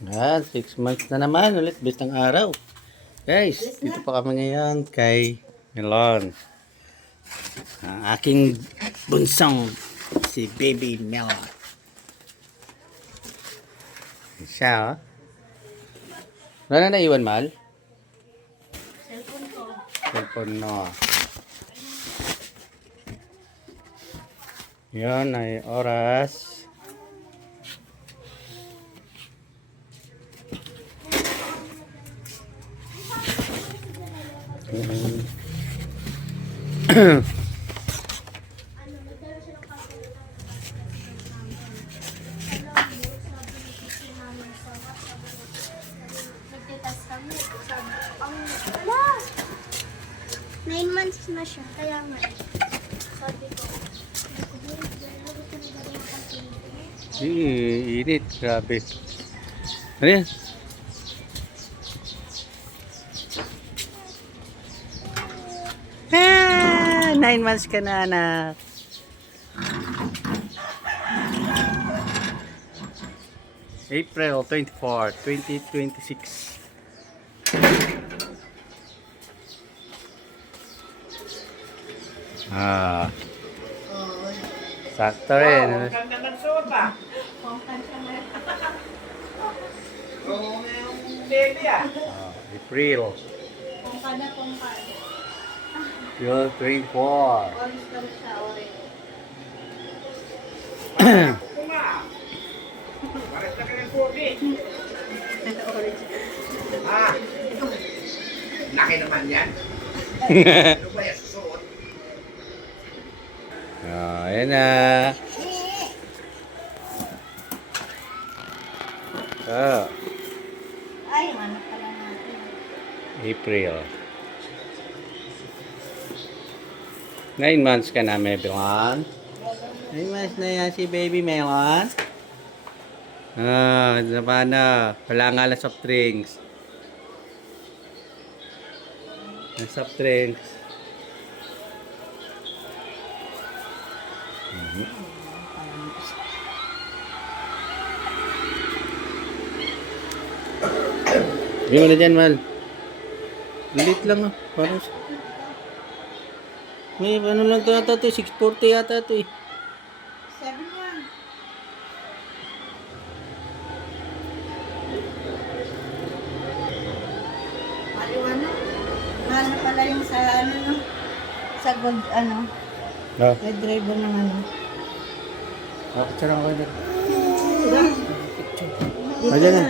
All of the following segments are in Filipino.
Yan, 6 months na naman ulit, bitang araw. Guys, dito pa kami ngayon kay Melon. Ang aking bunsong, si Baby Melon. Siya, oh. Wala na naiwan, Mal? Cellphone ko. Cellphone mo. Yan ay oras. Nagtitas kami. Sabi, wala! 9 months na siya. Kaya nga. Sabi ko, Init, grabe. Ano yan? Ah, 9 months ka na, anak. April 24, 2026. Ah. Sakto rin. Ganda ng suot ah. pongkan siya na. Oo, yung baby ah. April. Pongkan na pongkan. April 24. Orange daw siya, orange. Kuma. Pares na ka ng pogi. Orange. Ah. Laki naman yan. Ano ba yung suot? Ayan na. Ay, yung anak pala natin. April. 9 months ka na, Melon. 9 months na yan si Baby Melon. Naman na. Wala nga lang soft drinks. Soft drinks. Hindi mo na dyan, Mal. Lilit lang, ah. Parang... May ano lang ito yata ito, 640 yata ito eh. 7-1. Maliwanag. Mahal na pala yung sa ano no? Sa gold ano? Ah, Red driver ng ano? picture ako na. Ayan na.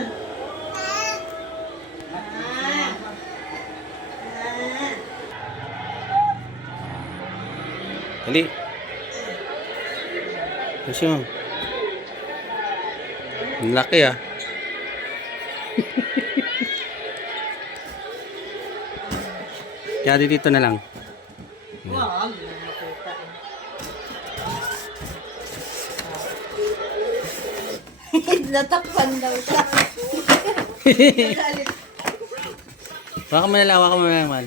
Dali. Kasi mo. Ang laki ah. Kaya dito na lang. Wow, hindi na makita. Natakpan daw siya. Waka mo na lang, waka mo na lang, man.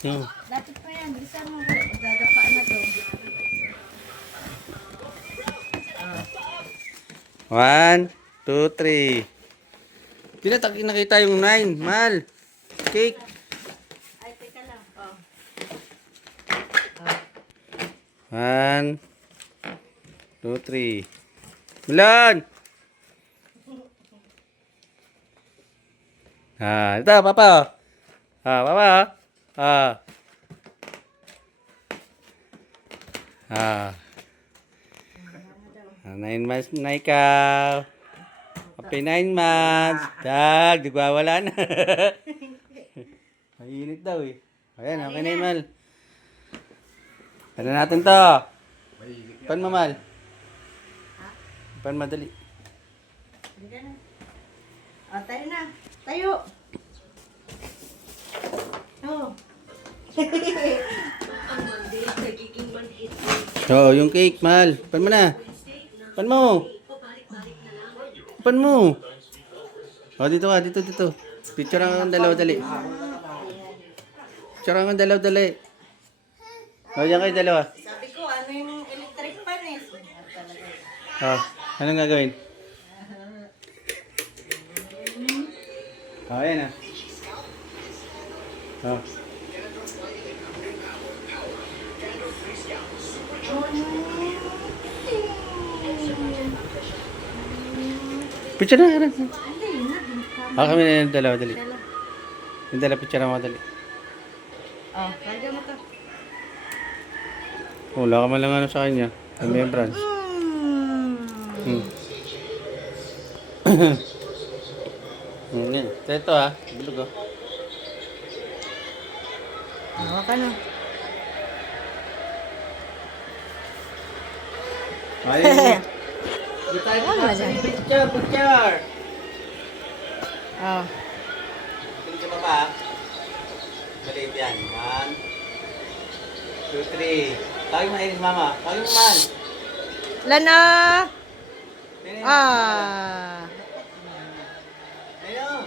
Yung. Dapat pa yan, bisa mo. Dadapa na to. 1, 2, 3. Hindi na nakita yung 9, Mal. Cake. Ay, teka lang. Oh. 1, 2, 3. Mulan! Ito, Papa. Papa. Ah. 9 months na ikaw. Happy 9 months. Dag, nagwawala na. Mainit daw eh. Ayan, okay na yun, Mal. Ano natin to? Pan mo, Mal. Pan madali. Hindi na. Oh, tayo na. Tayo. Oh. Oo, yung cake, Mal. Pan mo na. Pan mo. Pan mo. Oh, dito ka, dito. Picture ang dalawa dali. Picture ang dalawa dali. Oh, yan kayo dalawa. Sabi ko, ano yung electric fan eh? Talaga. Oh, anong gagawin? Oh, ayan ah. Oh. Picture na, harap. Ah, kami na yung dalawa, dali. Yung dalawa, picture na mo, dali. Oh, lagyan mo to. Wala ka man lang ano sa kanya. Remembrance. Hmm. Yan. Ito ah. Bilog ah. Hawa ka na. Ayun. Ano dyan? Picture, picture. Oh. Tingin sa baba. Maliit yan. 1, 2, 3. Tawag mo Iris mama. Tawag mo man. Lana! Ayun. Ah! Ayun.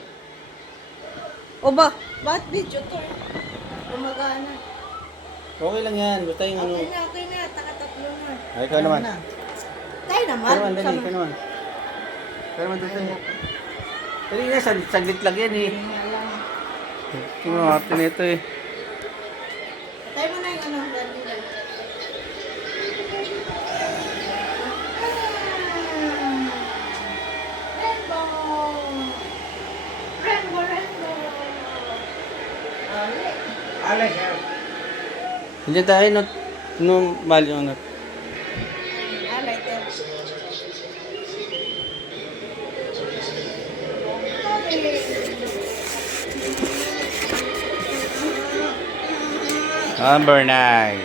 O ba? Ba't video to? Gumagana. Okay lang yan. Basta yung ano. Okay na. Takatatlo na. Ay, ikaw naman. Tayo naman. Ikaw naman, dali. Ikaw naman. Ikaw naman dito. Dali na, saglit lang yan eh. Tingnan mo, arte nito eh. Tayo mo na yung ano. Alay, sir. Hindi tayo, no, bali yung not. Number 9.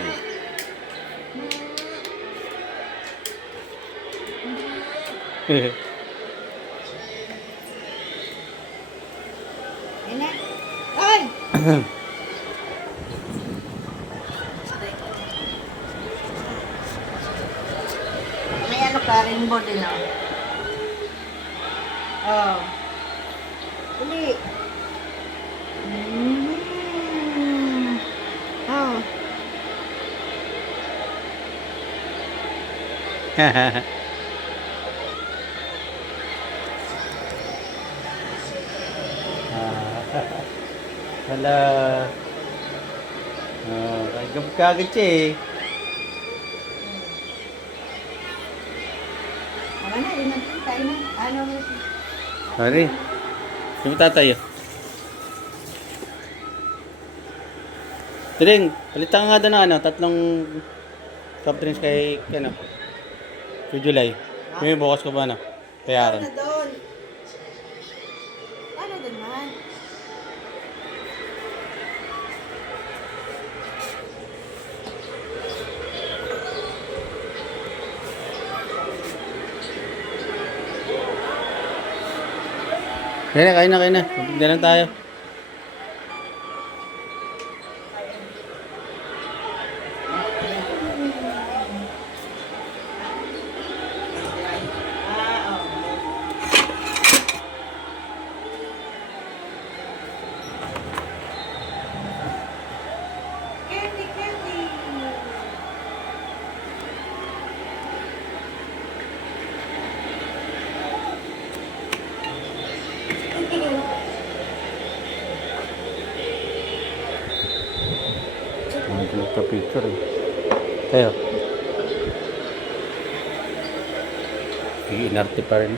Ay! May ano ka, rainbow din oh. Oh. Uli. Oh. Hala. Oh, kagad siya eh. Wala na, yun natin tayo na. Ano mo? Sorry. Sino tatayo? Tiring, palitan ka nga doon ng ano, tatlong soft drinks kay ano, kay July. May bukas ko ba ano? Bayaran. Ano doon? Ano doon man? Kaya na, kain na, kain na. Mabigyan lang tayo. Candy, candy. Hindi nagpa-picture eh. Tayo. Iinarte pa rin.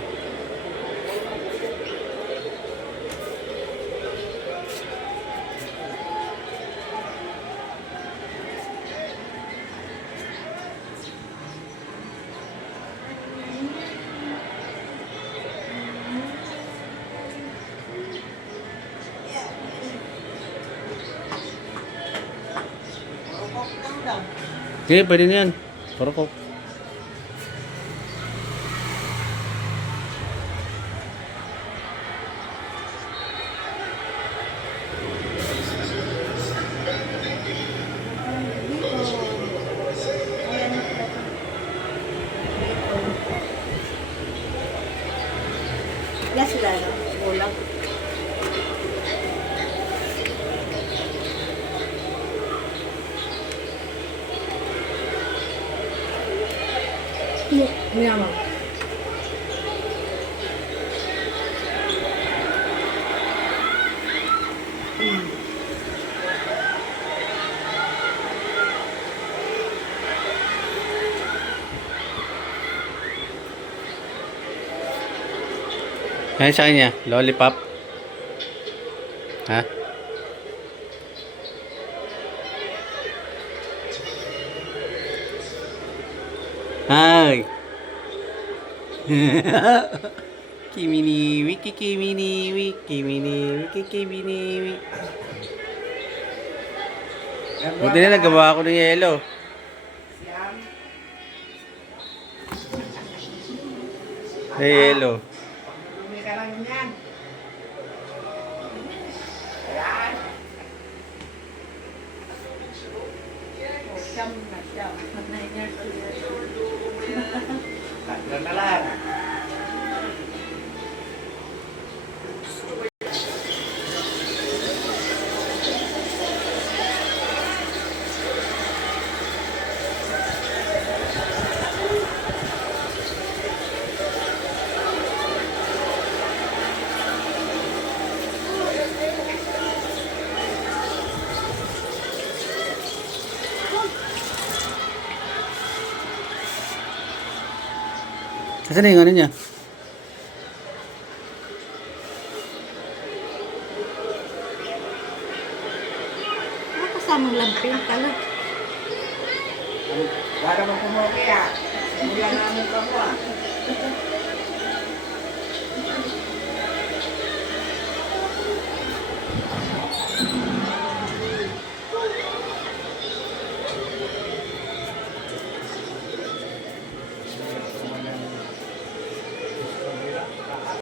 Okay, pwede na yan. Parokok. Wala sila, no? Kulang. Mayaman. Ano sa kanya? Lollipop? Ha? Hi! Kimi ni wiki, kimi ni wiki, kimi ni wiki, kimi ni wiki. Buti na nagawa ako ng yelo. Siyam. Yelo. Dumi ka lang yan. Ayan. Siyam na siyam. 9 years old. Tatlo na lang. Saan na yung ano niya? Ano kasamang lamping pala? Para mo kumuki ah. Mula namin pa mo ah.